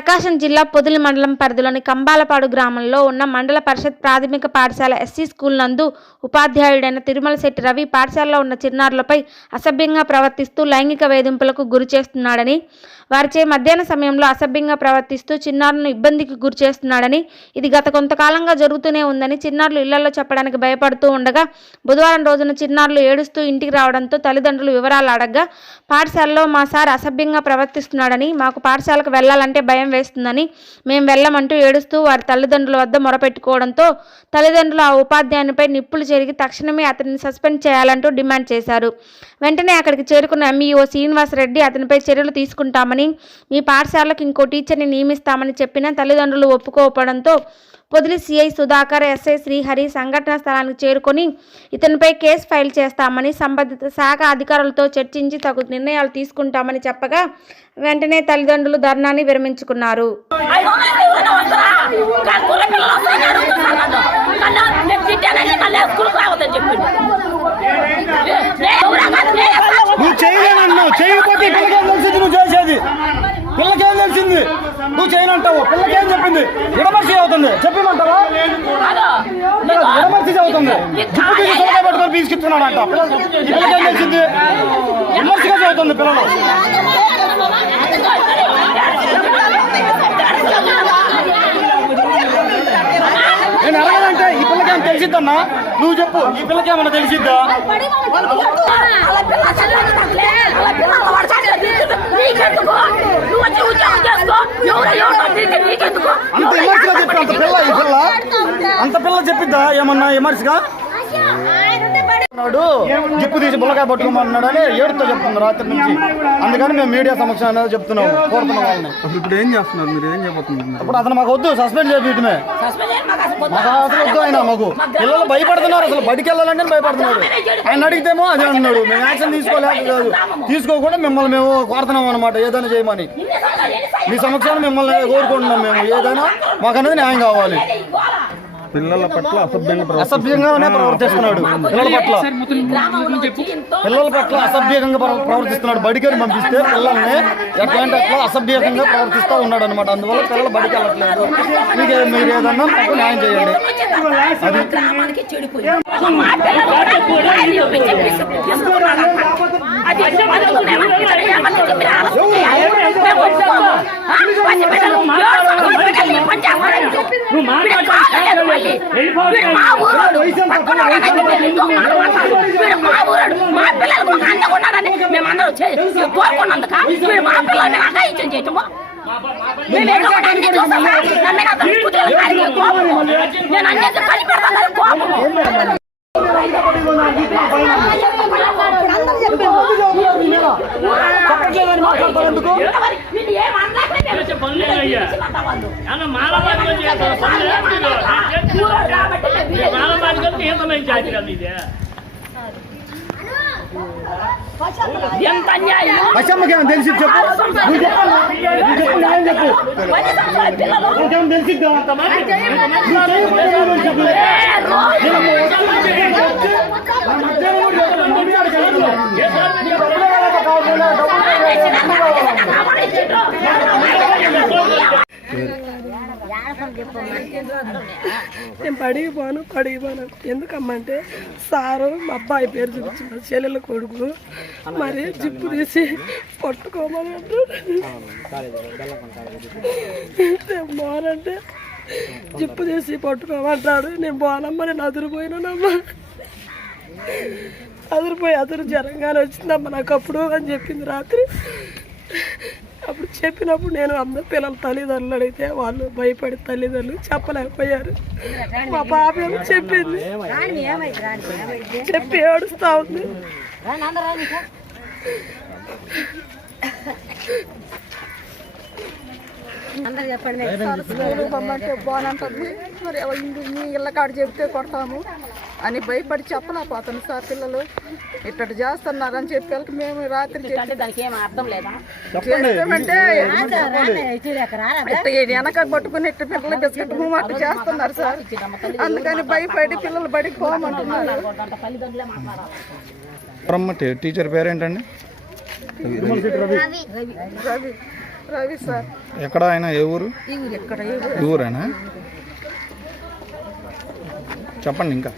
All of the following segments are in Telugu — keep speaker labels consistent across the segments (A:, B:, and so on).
A: ప్రకాశం జిల్లా పొదిలి మండలం పరిధిలోని కంబాలపాడు గ్రామంలో ఉన్న మండల పరిషత్ ప్రాథమిక పాఠశాల ఎస్సీ స్కూల్ నందు ఉపాధ్యాయుడైన తిరుమల శెట్టి రవి పాఠశాలలో ఉన్న చిన్నారులపై అసభ్యంగా ప్రవర్తిస్తూ లైంగిక వేధింపులకు గురి చేస్తున్నాడని వారిచే మధ్యాహ్న సమయంలో అసభ్యంగా ప్రవర్తిస్తూ చిన్నారులను ఇబ్బందికి గురిచేస్తున్నాడని ఇది గత కొంతకాలంగా జరుగుతూనే ఉందని చిన్నారులు ఇళ్ళలో చెప్పడానికి భయపడుతూ ఉండగా బుధవారం రోజున చిన్నారులు ఏడుస్తూ ఇంటికి రావడంతో తల్లిదండ్రులు వివరాలు అడగ్గా పాఠశాలలో మా సార్ అసభ్యంగా ప్రవర్తిస్తున్నాడని మాకు పాఠశాలకు వెళ్ళాలంటే భయం వేస్తుందని మేము వెళ్ళమంటూ ఏడుస్తూ వారి తల్లిదండ్రుల వద్ద మొరపెట్టుకోవడంతో తల్లిదండ్రులు ఆ ఉపాధ్యాయునిపై నిప్పులు జరిగి తక్షణమే అతన్ని సస్పెండ్ చేయాలంటూ డిమాండ్ చేశారు. వెంటనే అక్కడికి చేరుకున్న ఎంఈఓ శ్రీనివాస్ రెడ్డి అతనిపై చర్యలు తీసుకుంటామని మీ పాఠశాలకు ఇంకో టీచర్ని నియమిస్తామని చెప్పిన తల్లిదండ్రులు ఒప్పుకోకపోవడంతో పొదిలి సిఐ సుధాకర్ ఎస్ఐ శ్రీహరి సంఘటనా స్థలానికి చేరుకొని ఇతనిపై కేసు ఫైల్ చేస్తామని సంబంధిత శాఖ అధికారులతో చర్చించి తగు నిర్ణయాలు తీసుకుంటామని చెప్పగా వెంటనే తల్లిదండ్రులు ధర్నాన్ని విరమించుకున్నారు
B: చెప్పిండు.
C: నువ్వు చేయలేనన్నావు చేయకపోతే పిల్లకేం తెలిసింది నువ్వు చేసేది? పిల్లకేం తెలిసింది? నువ్వు చేయనంటావు. పిల్లకేం చెప్పింది? విడమర్చి అవుతుంది. చెప్పమంటావా?
B: కాదు.
C: విడమర్చి అవుతుంది జిప్పు తీసి పట్టుకొని పీసుకిస్తున్నాడు అంట పిల్లకేం తెలిసింది? విమర్శగా చదువుతుంది పిల్లలు. నేను అడగనంటే తెలిసిద్దన్నా నువ్వు చెప్పు ఈ పిల్లకేమన్నా తెలిసిద్దా
B: అలా పిల్ల చదివింది తక్కువే. అలా పిల్లలు వాడు చదివింది నీకెందుకు? నువ్వు వచ్చి ఉద్యోగం చేసుకో. ఎవరో ఎవరో తిరిగి నీకెందుకు?
C: అంత విమర్శగా చెప్పి అంత పిల్ల ఈ పిల్ల అంత పిల్ల చెప్పిద్దా ఏమన్నా విమర్శగా అన్నాడు జిప్పు తీసి బుల్లకాయ పట్టుకోమన్నాడు అని ఏడుతో చెప్తుంది రాత్రి నుంచి. అందుకని మేము మీడియా సమక్షం అనేది చెప్తున్నాం కోరుతున్నాం వాళ్ళని.
D: ఇప్పుడు ఏం చేస్తున్నారు? మీరు ఏం చెప్పబోతున్నారు?
C: ఇప్పుడు అతను మాకు వద్దు సస్పెండ్ చేపించడమే
B: మాకు అసలు వద్దు.
C: ఆయన మాకు. పిల్లలు భయపడుతున్నారు అసలు. బడికి వెళ్ళాలంటే భయపడుతున్నాడు ఆయన అడిగితేమో అదే అన్నాడు. మేము యాక్షన్ తీసుకోలేక కాదు. తీసుకోకుండా మిమ్మల్ని మేము కోరుతున్నాం అనమాట ఏదైనా చేయమని. మీ సమక్షంలో మిమ్మల్ని కోరుకుంటున్నాం మేము. ఏదైనా మాకు అనేది న్యాయం కావాలి.
D: పిల్లల పట్ల.
C: అసభ్యంగానే ప్రవర్తిస్తున్నాడు పిల్లల పట్ల పిల్లల పట్ల అసభ్యంగా ప్రవ- ప్రవర్తిస్తున్నాడు బడికి పంపిస్తే పిల్లల్ని ఎట్లాంటి అట్లా అసభ్యంగా ప్రవర్తిస్తూ ఉన్నాడు అనమాట అందువల్ల పిల్లలు బడికి వెళ్ళట్లేదు మీకు మీరు ఏదన్నా మాకు న్యాయం చేయండి
B: అది గ్రామానికి చెడిపోయింది మా పిల్లలకు ఉన్నాడని మేమందరం కోరుకున్నందుక వీడు మా పిల్లల్ని అఘాయిత్యం చేయటము. ఒకటి అన్ని చూస్తామా? నా మీద అంత కుతూహలం కలిగి కోపము. నేను అన్నిటిని కలిపెడతానని కోపము.
C: చెప్పట్లేదని మాట్లాడతారు ఎందుకు
B: వీళ్ళు ఏం అనలేకపోతే
E: పనులేనయ్యా.
B: వాళ్ళు.
E: అన్న మానవాళిగా చేస్తారు పనులు
B: ఏం అనలేక ఊరోడు కాబట్టి మేము వీళ్ళు
E: మానవాళిగా నియమమైన జాతి కదా ఇది
B: ఎంత అన్యాయం
C: అచ్చమ్మకి ఏమైనా తెలిసి చెప్పు నువ్వు చెప్పాలి నువ్వు చెప్పు న్యాయం చెప్పు
B: పది సంవత్సరాల పిల్లలు
C: నీకేమైనా తెలిసిద్దా నువ్వు చేయకపోతే ఏమని చెప్పు
B: ఏ రోజు
C: నేను
F: పడిగి పోను పడిగి పోను ఎందుకమ్మంటే సారు మా అబ్బాయి పేరు చూపించిన చెల్లెల కొడుకు. మరి జిప్పు తీసి పట్టుకోమని నేను పోనంటే జిప్పు తీసి పట్టుకోమంటాడు. నేను పోనమ్మా నేను అదిరిపోయినానమ్మా. అదిరిపోయి అదురు జరంగానే వచ్చిందమ్మా నాకు అప్పుడు అని చెప్పింది రాత్రి. అప్పుడు చెప్పినప్పుడు నేను అందరు పిల్లల తల్లిదండ్రులు అడిగితే వాళ్ళు భయపడి తల్లిదండ్రులు చెప్పలేకపోయారు. మా పాప ఏమో చెప్పింది. చెప్పి ఏడుస్తా ఉంది.
G: స్కూలు పొమ్మంటే పోనంటుంది మరి మీ ఇళ్ళ కాడ చెప్తే కొడతాము. అని భయపడి చెప్పలేకపోతాను సార్ పిల్లలు. ఇట్టటి చేస్తున్నారని చెప్పి వాళ్ళకి మేము రాత్రి చెప్పి
B: దానికి ఏం అర్థం లేదా?
G: చేస్తామంటే ఇట్ట ఈ వెనక కొట్టుకుని ఇట్ట పిల్లలు బిస్కెట్ అట్టు చేస్తున్నారు సార్. అందుకని భయపడి పిల్లలు బడికి పోమంటున్నారు.
D: టీచర్ పేరేంటండి?
G: రవి. రవి. సార్.
D: ఎక్కడ ఆయన ఏ ఊరు? ఊరేనా? చెప్పండి ఇంకా.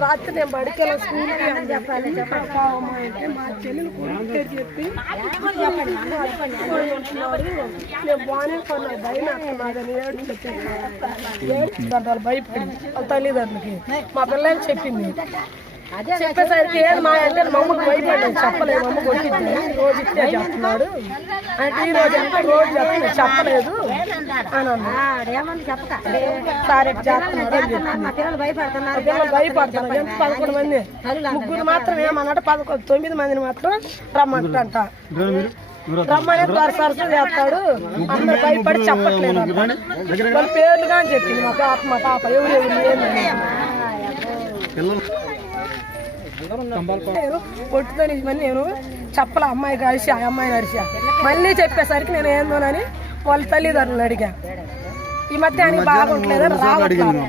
F: రాత్రి నేను బడికి స్కూల్కి అని చెప్పాలి అంటే మా చెల్లెలు కొడుకే చెప్పి నేను బాగానే కొన్నా భయం వేస్తున్నాడని ఏడుస్తున్నారు భయపడి వాళ్ళ తల్లిదండ్రులకి మా పిల్లలకి చెప్పింది చెప్పేసరికి మా అంటే మా అమ్మకి భయపడ్డాను చెప్పలేదు. మా అమ్మ కొట్టింది రోజు ఇట్టే చెప్తున్నాడు అంటే ఈ రోజు అంటే రోజు చెప్తున్నాడు చెప్పలేదు. అని అన్నాడు సార్ చేస్తున్నాడు అని చెప్పింది పిల్లలు భయపడుతున్నారు. ఎంత పదకొండు మంది? ముగ్గురు మాత్రం ఏమన్నట్టు పదకొండు తొమ్మిది మందిని మాత్రం రమ్మంటంట రమ్మని సరస్సు చేస్తాడు అందరు భయపడి చెప్పట్లేదు. వాళ్ళ పేర్లు కానీ చెప్పింది మా పాప మా పాప. ఏందని నేను కొట్టుతో నిజమని నేను చెప్పలే అమ్మాయికి అరిసి ఆ అమ్మాయిని అరిసా మళ్ళీ చెప్పేసరికి నేను ఏందోనని వాళ్ళ తల్లిదండ్రులు అడిగా. ఈ మధ్య అని బాగుంటలేదని రావట్లేదు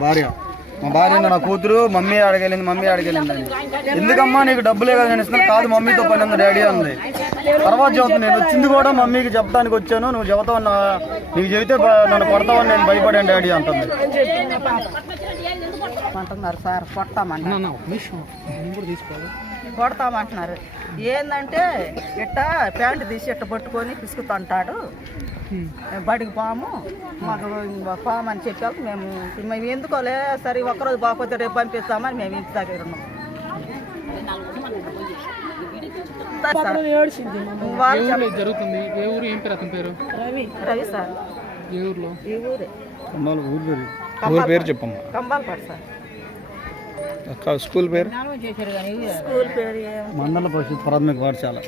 C: మా భార్య. నా కూతురు మమ్మీ అడగలింది మమ్మీ అడగలింది ఎందుకమ్మా నీకు డబ్బులే కదా నేను ఇస్తున్నాను కాదు మమ్మీతో పని ఉంది డాడీ అంది. తర్వాత చెబుతుంది నేను వచ్చింది కూడా మమ్మీకి చెప్పడానికి వచ్చాను నువ్వు చెబుతావు నీకు చెబితే నన్ను కొడతావని నేను భయపడాను డాడీ అంటుంది.
G: అంటున్నారు సార్? కొడతామన్నారు కొడతామంటున్నారు. ఏంటంటే ఇట్ట ప్యాంట్ తీసి ఇట్ట పట్టుకొని పిసుకుతుంటాడు. బడికి పాము. మాకు పాము అని చెప్పాక మేము మేము ఎందుకోలే? సరే ఒక్కరోజు బాగోతే రేపు పంపిస్తామని మేము ఇంటి దగ్గర ఉన్నాం.
H: జరుగుతుంది? ఏ ఊరు? ఏం పేరు అతని పేరు?
G: రవి. సార్.
H: ఏ ఊర్లో?
G: ఈ ఊరే.
D: ఊరి పేరు చెప్పమ్మా.
G: కంబాలపాడు సార్.
D: స్కూల్ పేరు?
G: స్కూల్ పేరు ఏం?
C: మండల పరిషత్ ప్రాథమిక పాఠశాల.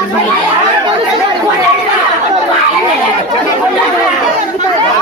B: Thank you.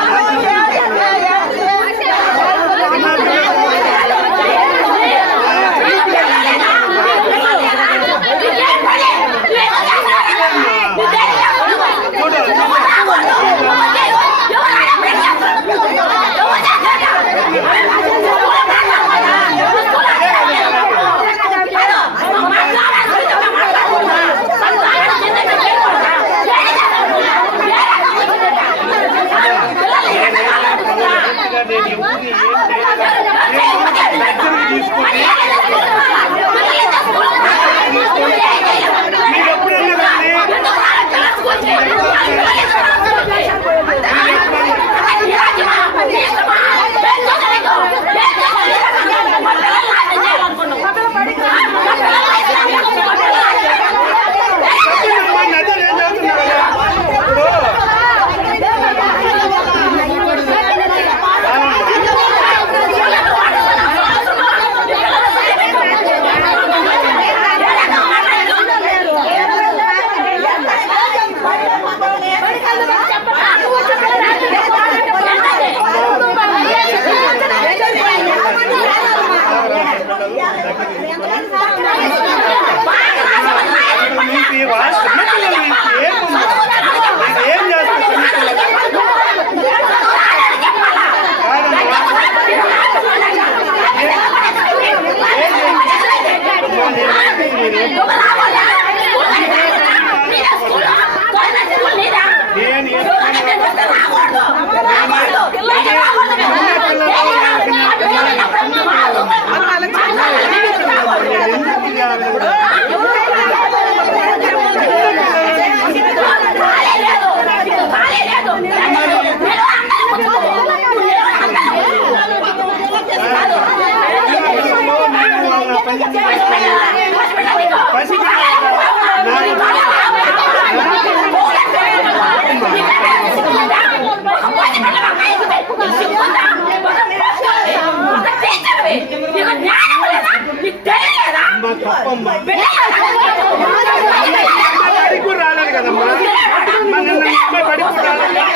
B: మా
H: రాలేదు కదమ్మా.
D: మా రాలేదు.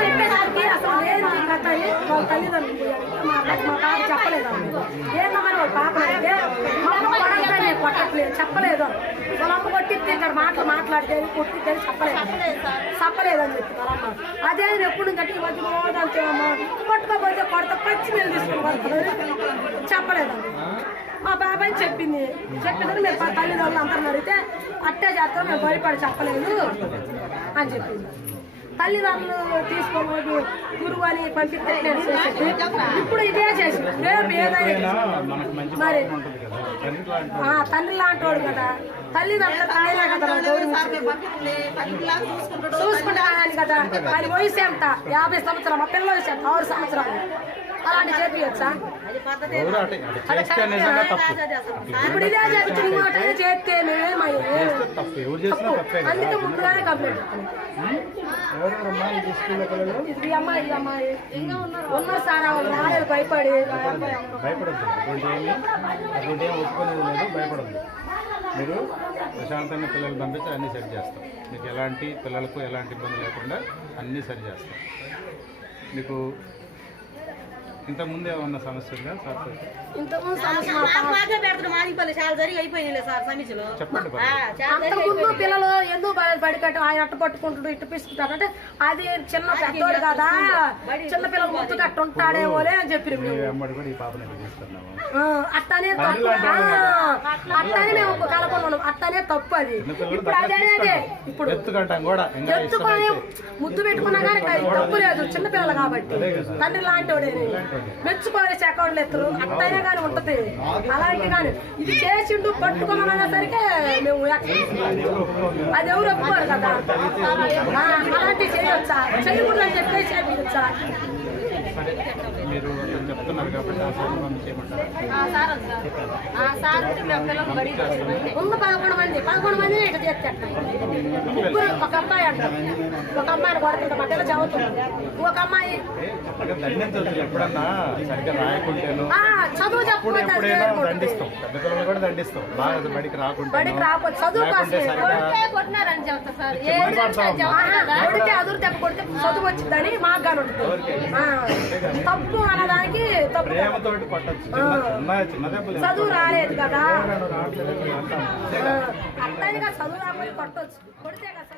F: చెప్పేసరికి అసలు తల్లిదండ్రులు మా పాప చెప్పలేదు ఏందమ్మని వాళ్ళ పాప కొట్టట్లేదు చెప్పలేదు. వాళ్ళ అమ్మ కొట్టిస్తే ఇక్కడ మాటలు మాట్లాడితే కొట్టితే చెప్పలేదు. చెప్పలేదు అని చెప్పి వాళ్ళ అమ్మ అదే నేను ఎప్పుడు గట్టి మధ్య రోజంతే అమ్మ కొట్టుకోపోతే కొడత పచ్చి మీద తీసుకుని చెప్పలేదు మా బాబాయ్ చెప్పింది. చెప్పిందని మీరు మా తల్లిదండ్రులు అందరిని అడిగితే అట్టే చేస్తాం మేము భయపడి చెప్పలేదు అని చెప్పింది. తల్లిదండ్రులు తీసుకోబోదు గురువు అని చేసేది. ఇప్పుడు ఇదే చేసి రేపు ఏదైనా మరి ఆ, తండ్రి లాంటి వాడు కదా. తల్లిదండ్రులు తాయినా కదా. చూసుకుంటానని కదా. ఆయన వయసు ఎంత? యాభై సంవత్సరాలు. మా పిల్ల వయసు ఎంత? ఆరు సంవత్సరాలు. అలాంటి చేపియచ్చా? ఇప్పుడు ఇదే చేపించి ఇంకోటి చేస్తే మేమేమయ్యే తప్పు. అందుకే ముందుగానే కంప్లైంట్ ఇది ఈ అమ్మాయి ఈ అమ్మాయి. ఉన్నారు సార్ వాళ్ళు రాలేదు భయపడి.
D: భయపడద్దు. అటువంటి ఏమి అటువంటి ఏమి ఒప్పుకునేది లేదు భయపడద్దు. మీరు ప్రశాంతంగా పిల్లలు పంపించి అన్నీ సరి చేస్తాం. మీకు ఎలాంటి పిల్లలకు ఎలాంటి ఇబ్బంది లేకుండా అన్నీ సరి చేస్తాం. మీకు ఇంతకుముందు ఏమన్నా సమస్య సార్?
F: ఇంతకుముందు
G: మాకే పెడతారు మాదిపల్లి చాలా జరిగి అయిపోయినాయి సార్ సమీక్షలు
D: చెప్పండి పర్లేదు.
F: అంతకుముందు పిల్లలు ఎందుకు బడి బడికట్టు ఆయన అట్ట పట్టుకుంటాడు ఇట్టు పిసుకుంటాడు. అంటే అది చిన్న పెద్దోడు కదా? చిన్న పిల్లలు ముద్దు కట్టు ఉంటాడేమోలే అని చెప్పి అట్టనే తప్పు. అట్టనే మేము కలపన్నాం అట్టనే తప్పు అది. ఇప్పుడు అదేనేదే ఇప్పుడు ఎత్తుకొని ముద్దు పెట్టుకున్నా కానీ అది తప్పు లేదు. చిన్నపిల్లలు కాబట్టి. తండ్రి లాంటి వాడే మెచ్చుకోవాలి అకౌంట్లు ఎత్తురు. అట్టయినా కానీ ఉంటది. అలాంటి కానీ ఇది చేసిండు పట్టుకోమన్నా సరికి మేము అది ఎవరు ఒప్పుకోరు? కదా? అలాంటివి చేయొచ్చా? చేయకూడదు అని చెప్పేసి చేపించా
D: మీరు చెప్తున్నారు కాబట్టి ఆ సార్ పంపించేయమంటారు
F: ఉన్న పదకొండు మంది. పదకొండు మంది ఇట్లా చేస్తే ముగ్గురు ఒక అమ్మాయి అంటారు. ఒక అమ్మాయిని కొడుతుంటే మధ్యలో చదువుతుంది. ఒక అమ్మాయి ఆ, చదువు
D: బడికి
F: రాకపోతే చదువు
A: కొట్టినారని చెప్తా సార్.
F: ఆహా, కొడితే అదురు దెబ్బ కొడితే చదువు వచ్చిందని మాకు ఉంటుంది. ఆ, తప్పు అనడానికి తప్పు.
D: ప్రేమతోటి
F: చదువు రాలేదు కదా. అట్టయిగా చదువు రాకపోతే కొట్టొచ్చు. కొడితే కదా